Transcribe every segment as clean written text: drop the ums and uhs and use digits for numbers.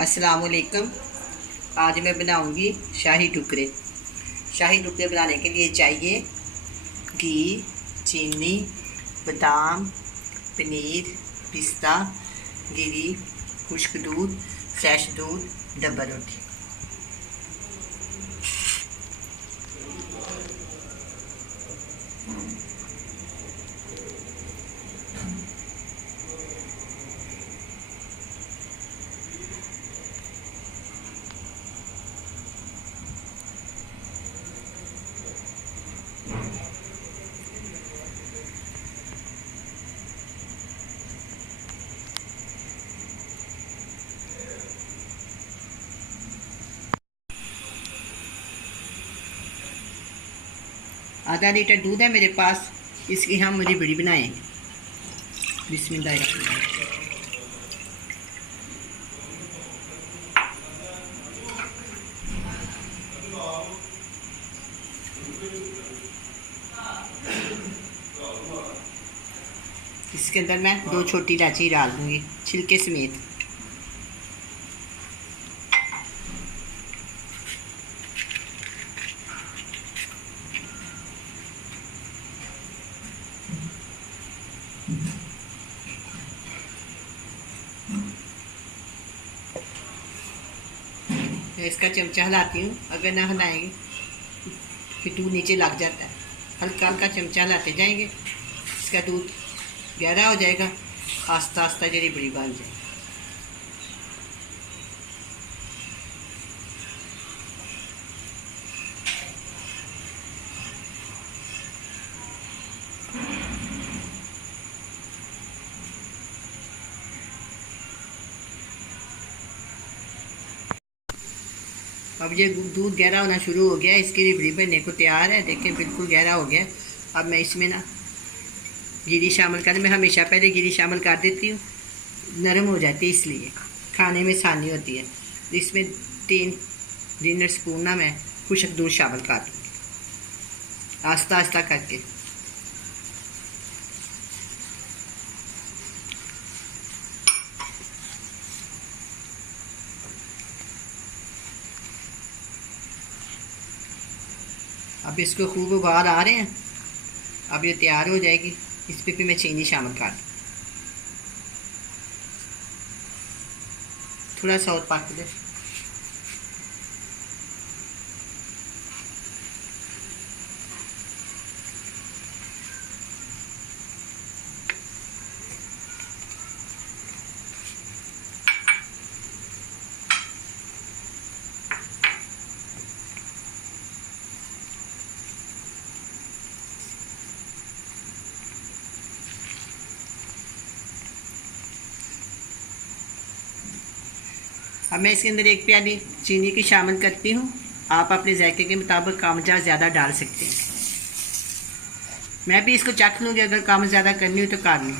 अस्सलाम वालेकुम। आज मैं बनाऊंगी शाही टुकड़े। शाही टुकड़े बनाने के लिए चाहिए घी, चीनी, बादाम, पनीर, पिस्ता, गिरी, खुश्क दूध, फ्रेश दूध, डब्बा रोटी। आधा लीटर दूध है मेरे पास, इसकी हम मुझे बड़ी बनाएंगे। बिस्मिल्लाहिर्रहमानिर्रहीम। इसके अंदर मैं 2 छोटी इलायची डाल दूंगी छिलके समेत। मैं इसका चमचा हिलाती हूँ, अगर ना हिलाएंगे फिर दूध नीचे लग जाता है। हल्का हल्का चमचा हिलाते जाएंगे, इसका दूध गहरा हो जाएगा, आस्ता आस्ता जरी बड़ी बन जाएगी। अब ये दूध गहरा होना शुरू हो गया, इसकी रिबड़ी बनने को तैयार है। देखिए बिल्कुल गहरा हो गया। अब मैं इसमें ना गिरी शामिल कर, मैं हमेशा पहले गिरी शामिल कर देती हूँ, नरम हो जाती है, इसलिए खाने में आसानी होती है। इसमें 3 डिनर स्पून ना मैं खुश्क दूध शामिल कर दूँगी आस्ता आस्ता करके। अब इसको खूब उबाल आ रहे हैं, अब ये तैयार हो जाएगी। इस पे भी मैं चीनी शामिल कर दूँ, थोड़ा सा और पक दे। अब मैं इसके अंदर 1 प्याली चीनी की शामिल करती हूँ। आप अपने जायके के मुताबिक कम या ज़्यादा डाल सकते हैं। मैं भी इसको चख लूँगी, अगर कम ज़्यादा करनी हो तो कर लूँ।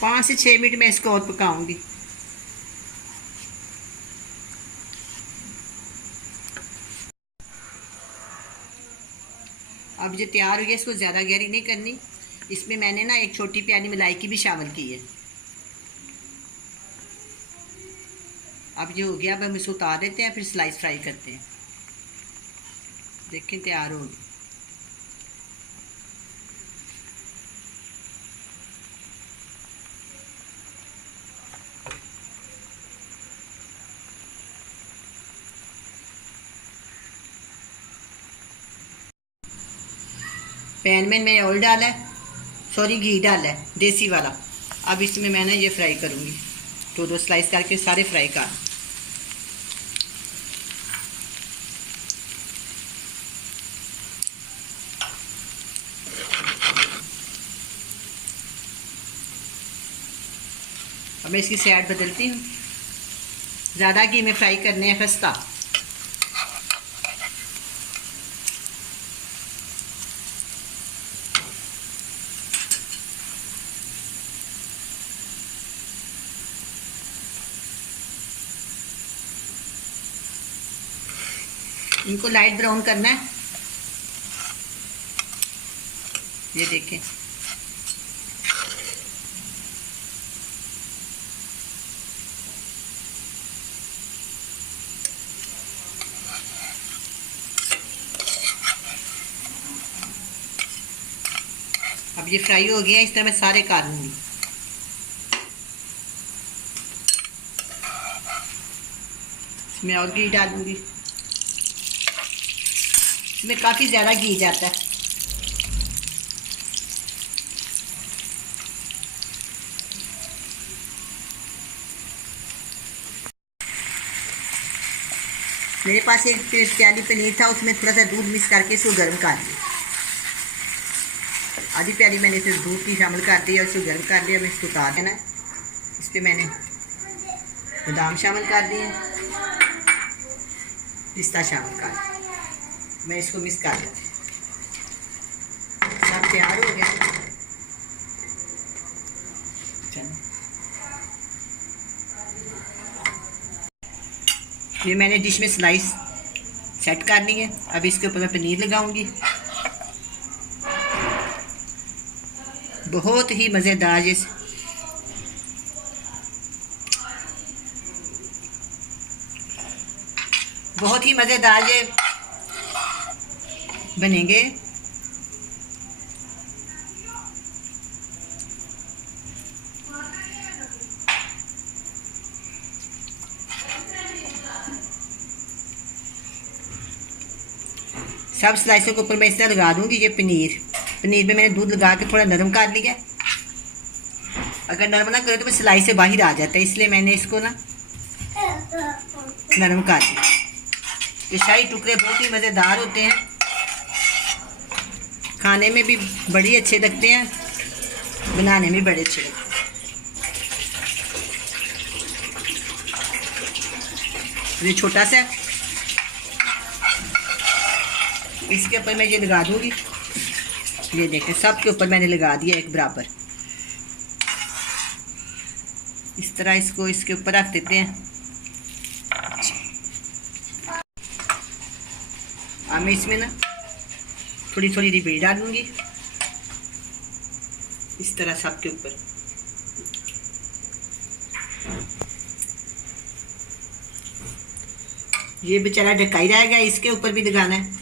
पाँच से 6 मिनट में इसको और पकाऊंगी। अब ये तैयार हो गया, इसको ज़्यादा गहरी नहीं करनी। इसमें मैंने ना 1 छोटी प्याली मलाई की भी शामिल की है। अब ये हो गया, अब हम इसको उतार देते हैं, फिर स्लाइस फ्राई करते हैं। देखें तैयार हो गई। पैन में मैंने ऑयल डाला है, सॉरी घी डाला है देसी वाला। अब इसमें मैंने ये फ्राई करूँगी, 2 स्लाइस करके सारे फ्राई कर। अब मैं इसकी साइड बदलती हूँ। ज़्यादा घी में फ्राई करने हैं खस्ता। इनको लाइट ब्राउन करना है। ये देखें, अब ये फ्राई हो गया। इस तरह मैं सारे काट लूंगी। इसमें और घी डालूंगी। इसमें काफ़ी ज़्यादा घी जाता है। मेरे पास एक प्याली पनीर था, उसमें थोड़ा सा दूध मिक्स करके इसको गर्म कर दिया। आधी प्याली मैंने इसे दूध की शामिल कर दी और इसको गर्म कर दिया। मैं इसको उतार देना है। इस पर मैंने बादाम शामिल कर दिए, पिस्ता शामिल कर दिया। मैं इसको मिक्स कर देती। सब तैयार हो गया। ये मैंने डिश में स्लाइस सेट कर ली है। अब इसके ऊपर मैं पनीर लगाऊंगी। बहुत ही मज़ेदार ये बनेंगे। सब स्लाइसों के ऊपर मैं इस तरह लगा दूंगी। ये पनीर में मैंने दूध लगा के थोड़ा नरम कर लिया। अगर नरम ना करे तो मैं सिलाई से बाहर आ जाता है, इसलिए मैंने इसको ना नरम कर दिया। ये शाही टुकड़े बहुत ही मज़ेदार होते हैं, खाने में भी बड़ी अच्छे लगते हैं, बनाने में बड़े अच्छे लगते हैं। ये छोटा सा, इसके ऊपर मैं ये लगा दूंगी। ये देखें, सब के ऊपर मैंने लगा दिया एक बराबर। इस तरह इसको इसके ऊपर रख देते हैं। अब मैं इसमें ना थोड़ी थोड़ी रिबड़ी डालूंगी इस तरह सब के ऊपर। ये बेचारा ढकाई रहेगा, इसके ऊपर भी लगाना है।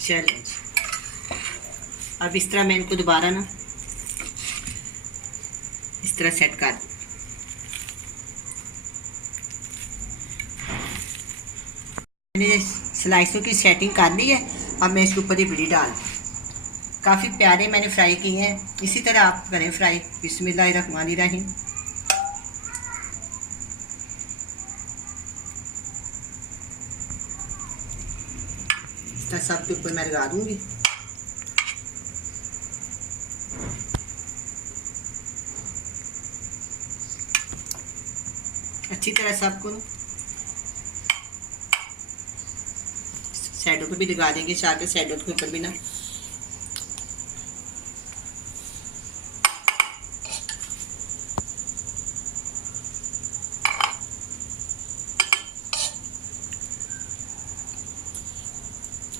चलिए, अब इस तरह मैं इनको दोबारा ना इस तरह सेट कर दूँ। मैंने स्लाइसों की सेटिंग कर ली है। अब मैं इसके ऊपर ही बड़ी डाल दूँ। काफ़ी प्यारे मैंने फ्राई किए हैं। इसी तरह आप करें फ्राई। बिस्मिल्लाहिर्रहमानिर्रहीम। इस तरह सब के ऊपर मैं लगा दूँगी। अच्छी तरह सबको साइडों पे भी लगा देंगे, चार साइडों के ऊपर भी ना।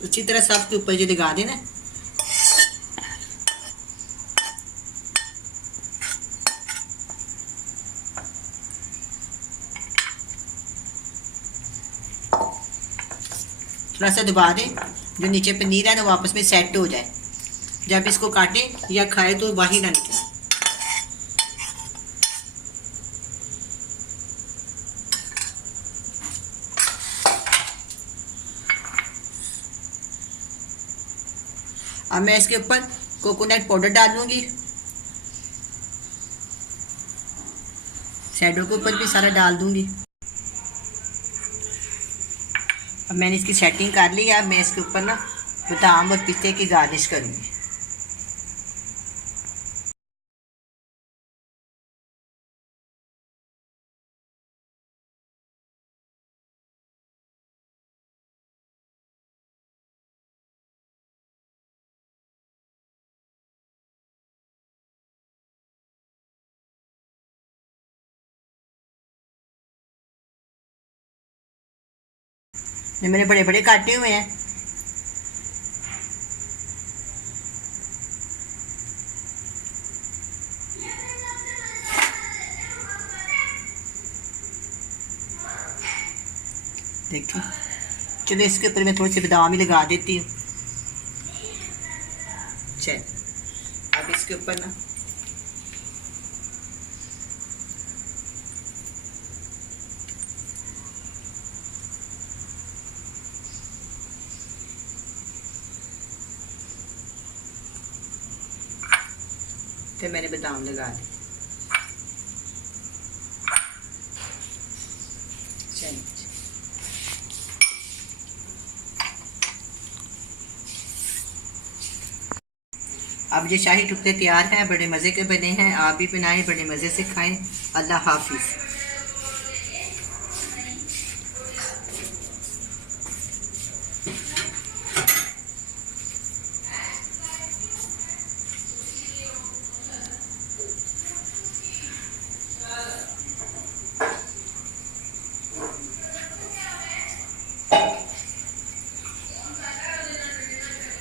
अच्छी तरह सब के ऊपर जो लगा देना। थोड़ा सा दबा दें, जो नीचे पनीर है ना वापस में सेट हो जाए। जब इसको काटें या खाए तो बाहर ना निकले। अब मैं इसके ऊपर कोकोनट पाउडर डाल दूंगी। साइडों के ऊपर भी सारा डाल दूंगी। अब मैंने इसकी सेटिंग कर ली है। अब मैं इसके ऊपर ना बादाम और पिस्ते की गार्निश करूँगी। ये मैंने बड़े बड़े काटे हुए हैं। देखिए, चलो इसके ऊपर मैं थोड़ी सी बादाम ही लगा देती हूँ। चल अब इसके ऊपर ना फिर मैंने बादाम लगा दी। चलिए, अब ये शाही टुकड़े तैयार हैं, बड़े मज़े के बने हैं। आप भी बनाएं, बड़े मज़े से खाएं। अल्लाह हाफिज़।